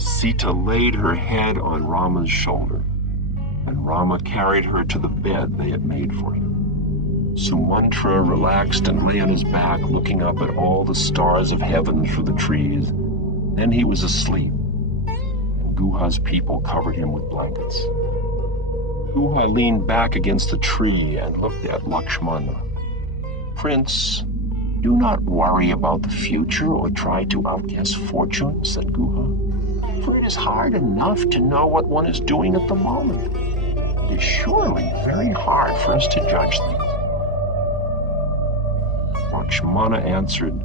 Sita laid her head on Rama's shoulder, and Rama carried her to the bed they had made for him. Sumantra relaxed and lay on his back, looking up at all the stars of heaven through the trees. Then he was asleep, and Guha's people covered him with blankets. Guha leaned back against a tree and looked at Lakshmana. "Prince, do not worry about the future or try to outguess fortune," said Guha. "For it is hard enough to know what one is doing at the moment. It is surely very hard for us to judge things." Lakshmana answered,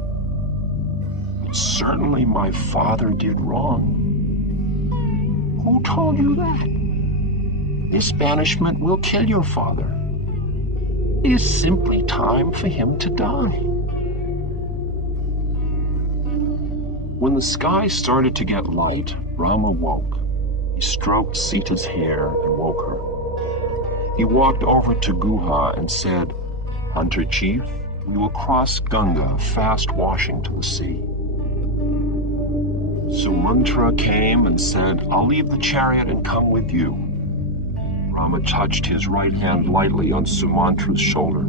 "Certainly my father did wrong." "Who told you that?" "This banishment will kill your father. It is simply time for him to die." When the sky started to get light, Rama woke. He stroked Sita's hair and woke her. He walked over to Guha and said, "Hunter Chief, we will cross Ganga, fast washing to the sea." Sumantra came and said, "I'll leave the chariot and come with you." Rama touched his right hand lightly on Sumantra's shoulder.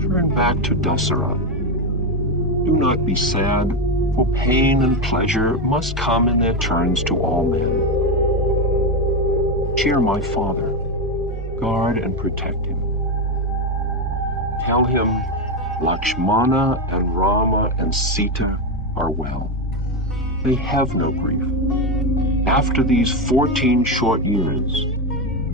"Turn back to Dasarath. Do not be sad, for pain and pleasure must come in their turns to all men. Cheer my father, guard and protect him. Tell him Lakshmana and Rama and Sita are well. They have no grief. After these 14 short years,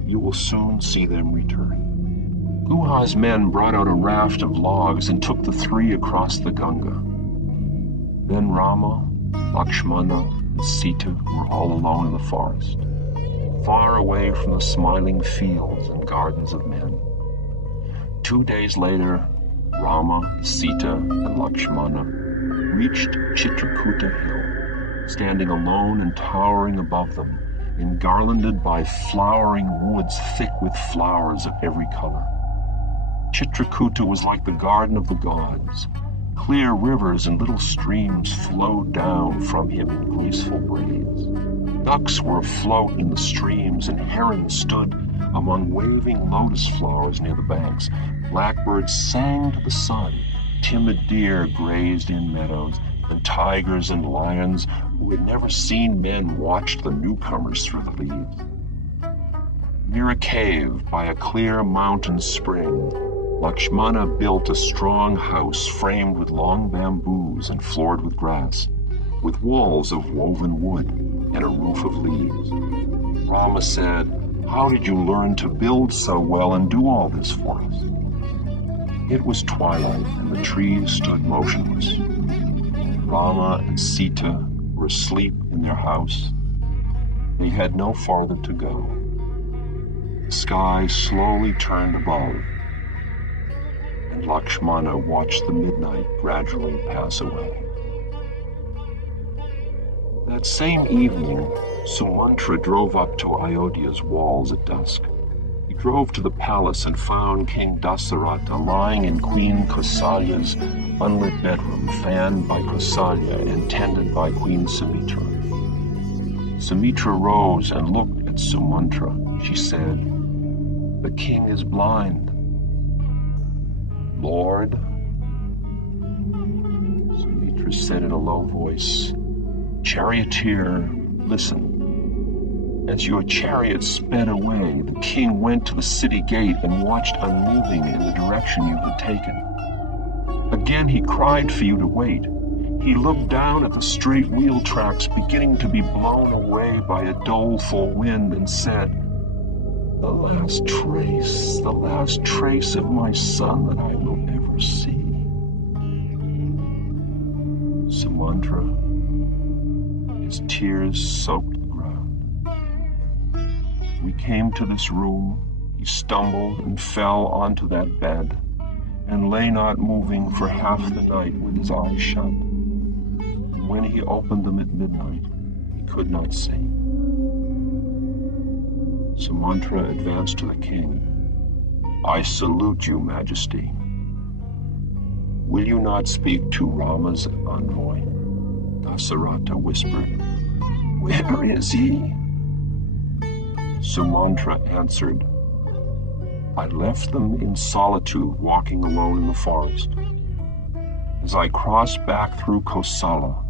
you will soon see them return." Guha's men brought out a raft of logs and took the three across the Ganga. Then Rama, Lakshmana, and Sita were all alone in the forest, far away from the smiling fields and gardens of men. 2 days later, Rama, Sita, and Lakshmana reached Chitrakuta Hill, standing alone and towering above them, engarlanded by flowering woods thick with flowers of every color. Chitrakuta was like the garden of the gods. Clear rivers and little streams flowed down from him in graceful braids. Ducks were afloat in the streams, and herons stood among waving lotus flowers near the banks. Blackbirds sang to the sun. Timid deer grazed in meadows, and tigers and lions who had never seen men watched the newcomers through the leaves. Near a cave by a clear mountain spring, Lakshmana built a strong house framed with long bamboos and floored with grass, with walls of woven wood and a roof of leaves. Rama said, "How did you learn to build so well and do all this for us?" It was twilight, and the trees stood motionless. Rama and Sita were asleep in their house. They had no farther to go. The sky slowly turned above, and Lakshmana watched the midnight gradually pass away. That same evening, Sumantra drove up to Ayodhya's walls at dusk. He drove to the palace and found King Dasaratha lying in Queen Kausalya's unlit bedroom, fanned by Kausalya and tended by Queen Sumitra. Sumitra rose and looked at Sumantra. She said, "The king is blind." "Lord," Sumitra said in a low voice, "Charioteer, listen." As your chariot sped away, the king went to the city gate and watched unmoving in the direction you had taken. Again he cried for you to wait. He looked down at the straight wheel tracks beginning to be blown away by a doleful wind and said, the last trace of my son that I will ever see." Sumantra, his tears soaked the ground. We came to this room. He stumbled and fell onto that bed and lay not moving for half the night with his eyes shut. And when he opened them at midnight, he could not see. Sumantra advanced to the king. "I salute you, Majesty. Will you not speak to Rama's envoy?" Dasaratha whispered. Where is he? Sumantra answered, I left them in solitude, walking alone in the forest. As I crossed back through Kosala,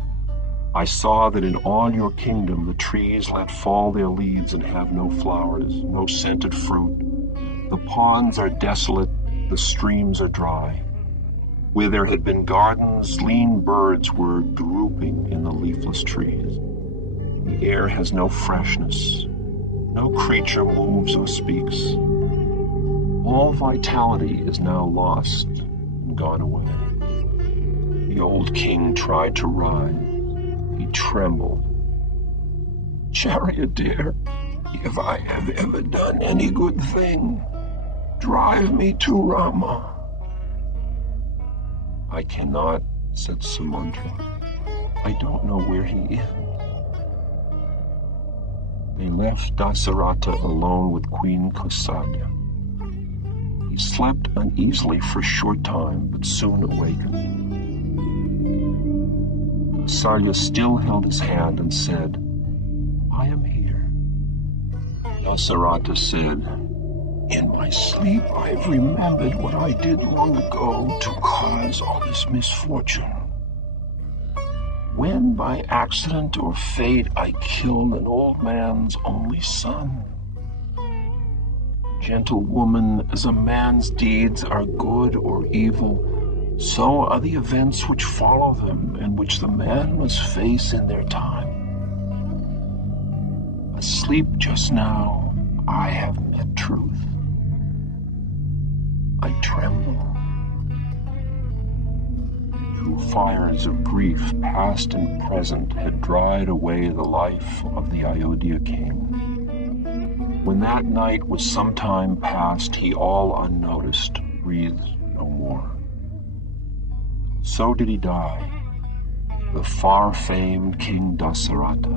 I saw that in all your kingdom the trees let fall their leaves and have no flowers, no scented fruit. The ponds are desolate, the streams are dry. Where there had been gardens, lean birds were drooping in the leafless trees. The air has no freshness. No creature moves or speaks. All vitality is now lost and gone away. The old king tried to rise. He trembled. Charioteer, if I have ever done any good thing, drive me to Rama. I cannot, said Sumantra. I don't know where he is. They left Dasarata alone with Queen Kausalya. He slept uneasily for a short time, but soon awakened. Kausalya still held his hand and said, I am here. Dasarata said, in my sleep I've remembered what I did long ago to cause all this misfortune. When by accident or fate I killed an old man's only son. Gentle woman, as a man's deeds are good or evil, so are the events which follow them and which the man must face in their time. Asleep just now, I have met truth. I tremble. Two fires of grief, past and present, had dried away the life of the Ayodhya king. When that night was some time past, he all unnoticed breathed no more. So did he die, the far-famed King Dasarata,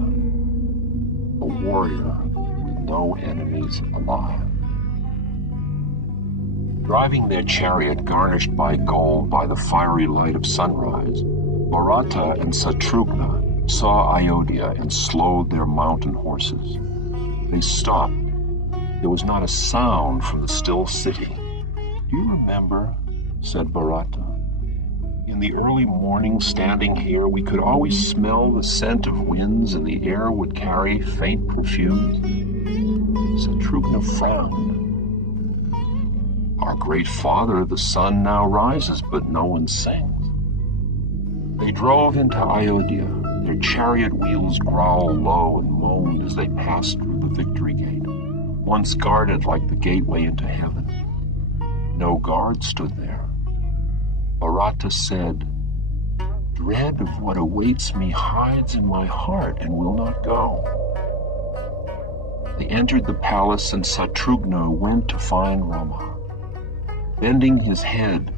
a warrior with no enemies alive. Driving their chariot garnished by gold by the fiery light of sunrise, Bharata and Satrughna saw Ayodhya and slowed their mountain horses. They stopped. There was not a sound from the still city. Do you remember, said Bharata, in the early morning standing here, we could always smell the scent of winds and the air would carry faint perfumes? Satrughna frowned. Our great father, the sun now rises, but no one sings. They drove into Ayodhya. Their chariot wheels growled low and moaned as they passed through the victory gate, once guarded like the gateway into heaven. No guard stood there. Bharata said, dread of what awaits me hides in my heart and will not go. They entered the palace and Satrughna went to find Rama. Bending his head,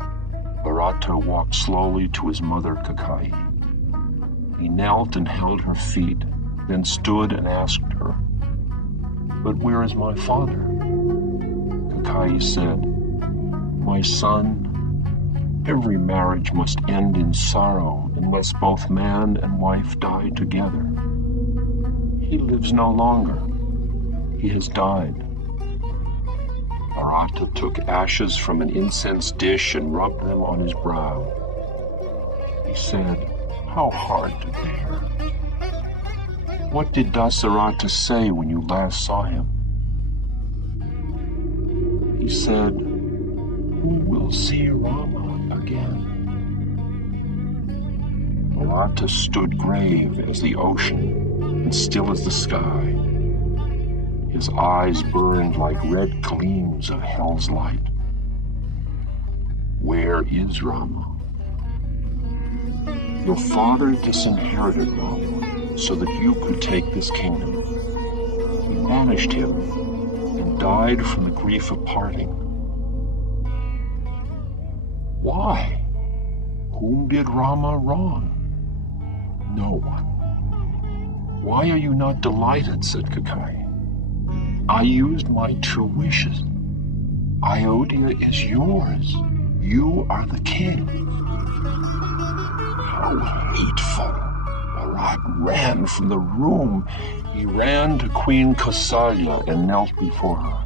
Bharata walked slowly to his mother Kaikeyi. He knelt and held her feet, then stood and asked her, but where is my father? Kaikeyi said, my son, every marriage must end in sorrow unless both man and wife die together. He lives no longer. He has died. Bharata took ashes from an incense dish and rubbed them on his brow. He said, how hard to bear. What did Dasarata say when you last saw him? He said, who will see Rama again? Bharata stood grave as the ocean and still as the sky. His eyes burned like red gleams of hell's light. Where is Rama? Your father disinherited Rama so that you could take this kingdom. He banished him and died from the grief of parting. Why? Whom did Rama wrong? No one. Why are you not delighted, said Kaikeyi. I used my two wishes. Ayodhya is yours. You are the king. How hateful, Bharat ran from the room. He ran to Queen Kausalya and knelt before her.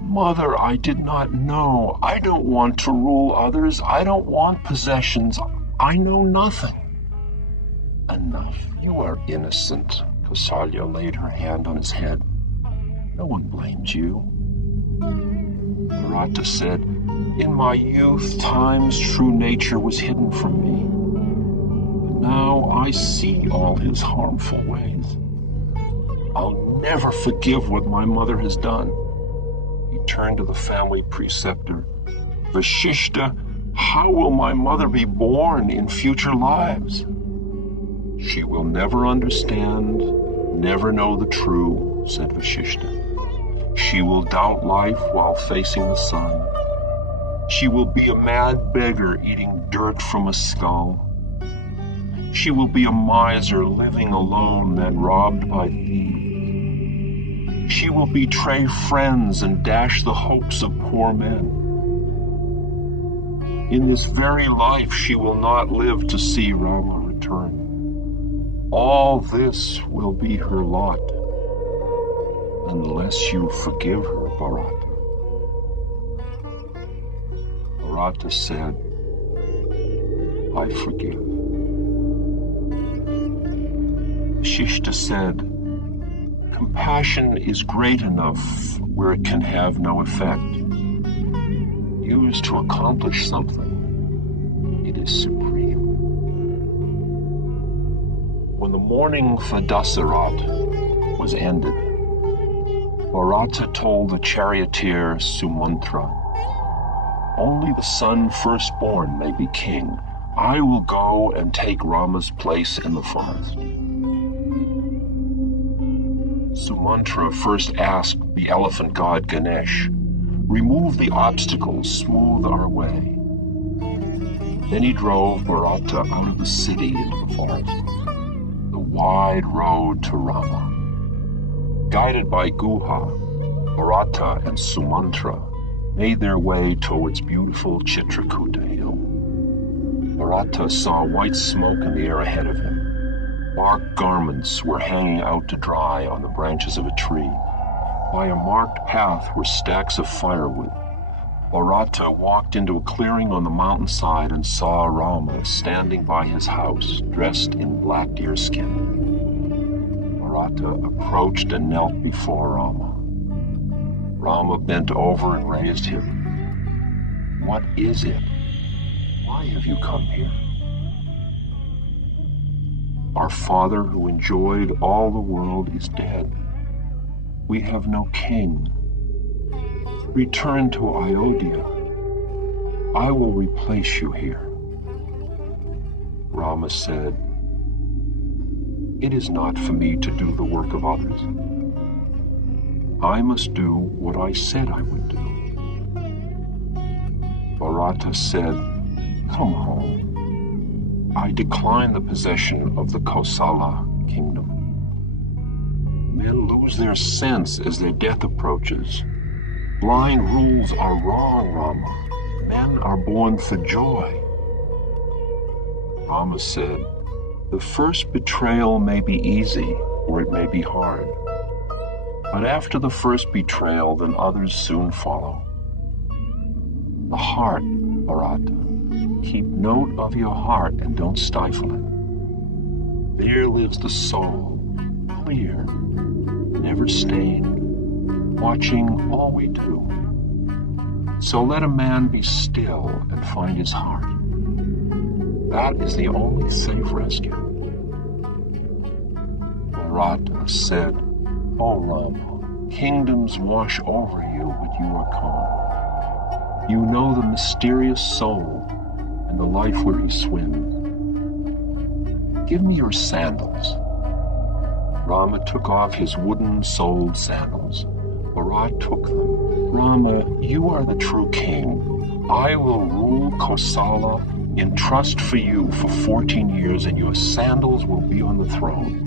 Mother, I did not know. I don't want to rule others. I don't want possessions. I know nothing. Enough. You are innocent. Kausalya laid her hand on his head. No one blamed you. Bharata said, in my youth, time's true nature was hidden from me. But now I see all his harmful ways. I'll never forgive what my mother has done. He turned to the family preceptor. Vashishta, how will my mother be born in future lives? She will never understand, never know the true, said Vashishta. She will doubt life while facing the sun. She will be a mad beggar eating dirt from a skull. She will be a miser living alone and robbed by thieves. She will betray friends and dash the hopes of poor men. In this very life she will not live to see Rama return. All this will be her lot, unless you forgive her, Bharata. Bharata said, I forgive. Vashishta said, compassion is great enough where it can have no effect. Used to accomplish something, it is supreme. When the mourning for Dasarat was ended, Bharata told the charioteer Sumantra, only the son firstborn may be king. I will go and take Rama's place in the forest. Sumantra first asked the elephant god Ganesh, remove the obstacles, smooth our way. Then he drove Bharata out of the city into the forest, the wide road to Rama. Guided by Guha, Bharata and Sumantra made their way towards beautiful Chitrakuta hill. Bharata saw white smoke in the air ahead of him. Bark garments were hanging out to dry on the branches of a tree. By a marked path were stacks of firewood. Bharata walked into a clearing on the mountainside and saw Rama standing by his house, dressed in black deerskin. Bharata approached and knelt before Rama. Rama bent over and raised him. What is it? Why have you come here? Our father who enjoyed all the world is dead. We have no king. Return to Ayodhya. I will replace you here. Rama said, it is not for me to do the work of others. I must do what I said I would do. Bharata said, come home. I decline the possession of the Kausala kingdom. Men lose their sense as their death approaches. Blind rules are wrong, Rama. Men are born for joy. Rama said, the first betrayal may be easy, or it may be hard. But after the first betrayal, then others soon follow. The heart, Bharata. Keep note of your heart and don't stifle it. There lives the soul, clear, never stained, watching all we do. So let a man be still and find his heart. That is the only safe rescue. Bharata said, O Rama, kingdoms wash over you, but you are calm. You know the mysterious soul and the life where he swims. Give me your sandals. Rama took off his wooden-soled sandals. Bharata took them. Rama, you are the true king. I will rule Kausala in trust for you for 14 years, and your sandals will be on the throne.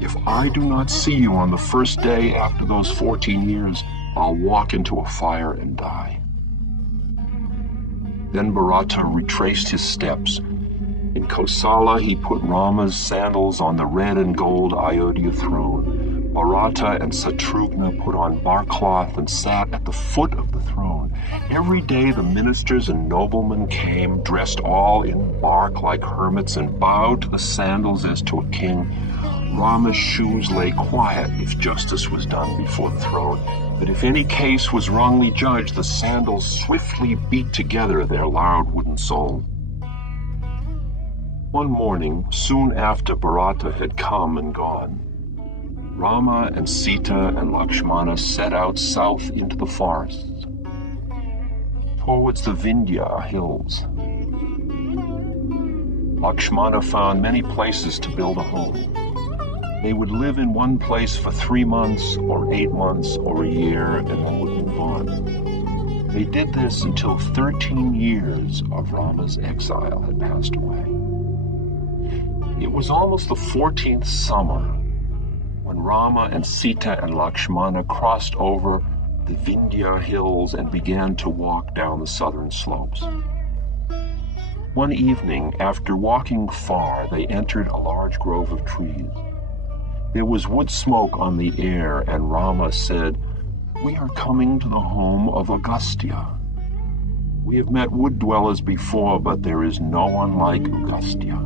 If I do not see you on the first day after those 14 years, I'll walk into a fire and die. Then Bharata retraced his steps. In Kosala, he put Rama's sandals on the red and gold Ayodhya throne. Bharata and Satrughna put on barcloth and sat at the foot of the throne. Every day the ministers and noblemen came, dressed all in bark like hermits, and bowed to the sandals as to a king. Rama's shoes lay quiet if justice was done before the throne, but if any case was wrongly judged, the sandals swiftly beat together their loud wooden soles. One morning, soon after Bharata had come and gone, Rama and Sita and Lakshmana set out south into the forests, towards the Vindhya hills. Lakshmana found many places to build a home. They would live in one place for 3 months or 8 months or a year and then would move on. They did this until 13 years of Rama's exile had passed away. It was almost the 14th summer when Rama and Sita and Lakshmana crossed over the Vindhya hills and began to walk down the southern slopes. One evening, after walking far, they entered a large grove of trees. There was wood smoke on the air, and Rama said, "We are coming to the home of Agastya. We have met wood dwellers before, but there is no one like Agastya.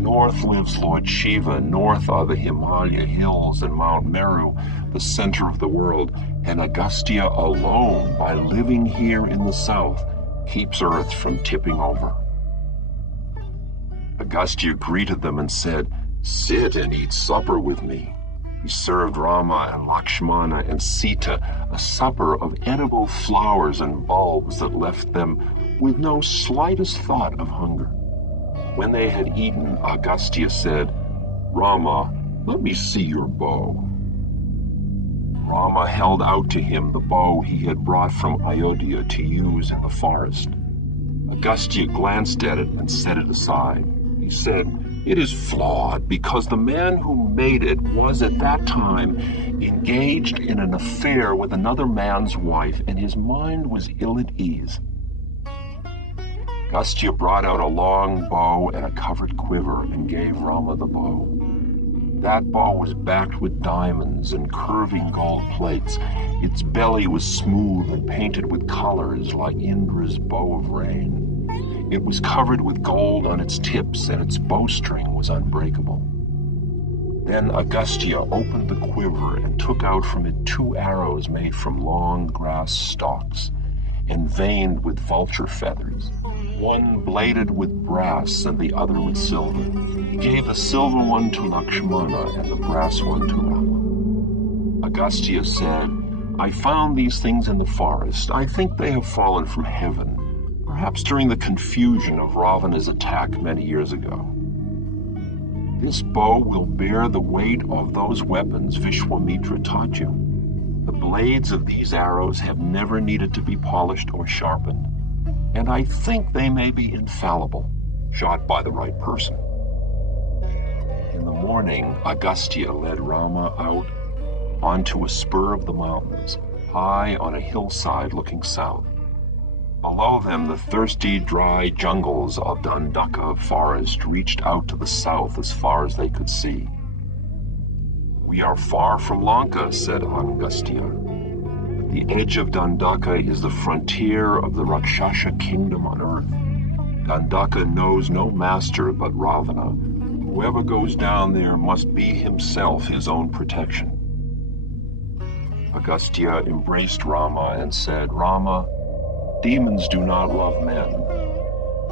North lives Lord Shiva, north are the Himalaya hills and Mount Meru, the center of the world, and Agastya alone, by living here in the south, keeps earth from tipping over." Agastya greeted them and said, "Sit and eat supper with me." He served Rama and Lakshmana and Sita a supper of edible flowers and bulbs that left them with no slightest thought of hunger. When they had eaten, Agastya said, "Rama, let me see your bow." Rama held out to him the bow he had brought from Ayodhya to use in the forest. Agastya glanced at it and set it aside. He said, "It is flawed because the man who made it was at that time engaged in an affair with another man's wife, and his mind was ill at ease." Agastya brought out a long bow and a covered quiver and gave Rama the bow. That bow was backed with diamonds and curving gold plates. Its belly was smooth and painted with colors like Indra's bow of rain. It was covered with gold on its tips, and its bowstring was unbreakable. Then Agastya opened the quiver and took out from it 2 arrows made from long grass stalks and veined with vulture feathers, one bladed with brass and the other with silver. He gave the silver one to Lakshmana and the brass one to Rama. Agastya said, "I found these things in the forest. I think they have fallen from heaven, perhaps during the confusion of Ravana's attack many years ago. This bow will bear the weight of those weapons Vishwamitra taught you. The blades of these arrows have never needed to be polished or sharpened, and I think they may be infallible, shot by the right person." In the morning, Agastya led Rama out onto a spur of the mountains, high on a hillside looking south. Below them, the thirsty, dry jungles of Dandaka forest reached out to the south as far as they could see. "We are far from Lanka," said Agastya. "The edge of Dandaka is the frontier of the Rakshasa kingdom on earth. Dandaka knows no master but Ravana. Whoever goes down there must be himself his own protection." Agastya embraced Rama and said, "Rama, demons do not love men.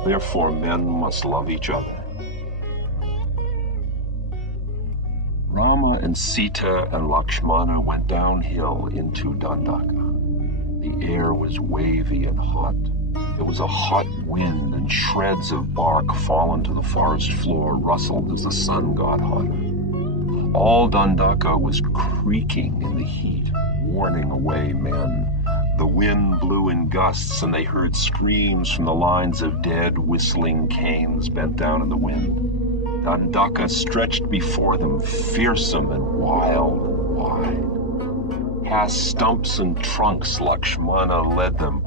Therefore men must love each other." Rama and Sita and Lakshmana went downhill into Dandaka. The air was wavy and hot. There was a hot wind, and shreds of bark fallen to the forest floor rustled as the sun got hotter. All Dandaka was creaking in the heat, warning away men. The wind blew in gusts, and they heard screams from the lines of dead, whistling canes bent down in the wind. Dandaka stretched before them, fearsome and wild and wide. Past stumps and trunks, Lakshmana led them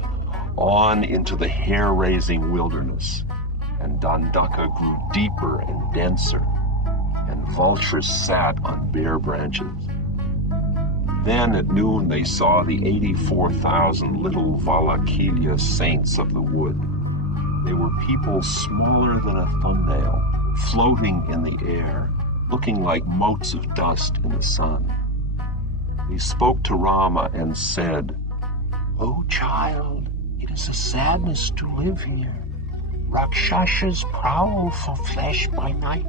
on into the hair-raising wilderness. and Dandaka grew deeper and denser, and vultures sat on bare branches. Then at noon they saw the 84,000 little Valakilya saints of the wood. They were people smaller than a thumbnail, floating in the air, looking like motes of dust in the sun. They spoke to Rama and said, "O child, it is a sadness to live here. Rakshasas prowl for flesh by night.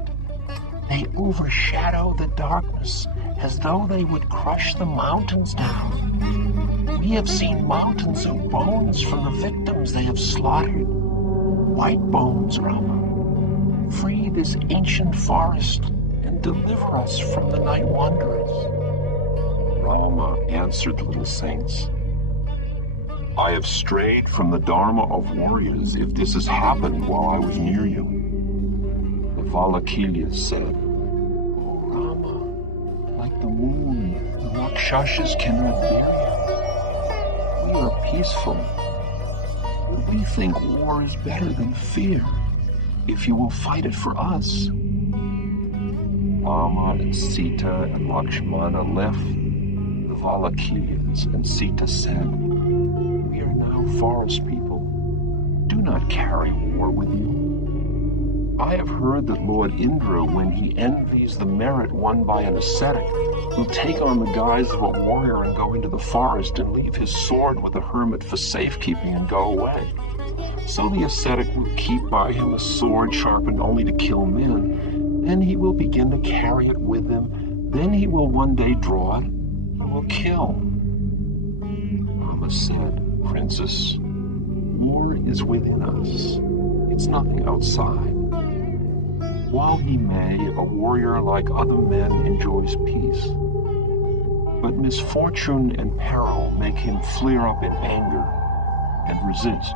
They overshadow the darkness as though they would crush the mountains down. We have seen mountains of bones from the victims they have slaughtered. White bones, Rama. Free this ancient forest and deliver us from the night wanderers." Rama answered the little saints, "I have strayed from the Dharma of warriors if this has happened while I was near you." The Valakilya said, "O Rama, like the moon, the Rakshasas cannot bear you. We are peaceful. We think war is better than fear, if you will fight it for us." Rama and Sita and Lakshmana left the Valakilyas, and Sita said, "We are now forest people. Do not carry war with you. I have heard that Lord Indra, when he envies the merit won by an ascetic, will take on the guise of a warrior and go into the forest and leave his sword with a hermit for safekeeping and go away. So the ascetic will keep by him a sword sharpened only to kill men. Then he will begin to carry it with him. Then he will one day draw it and will kill." Rama said, "Princess, war is within us. It's nothing outside. While he may, a warrior like other men enjoys peace. But misfortune and peril make him flare up in anger and resist.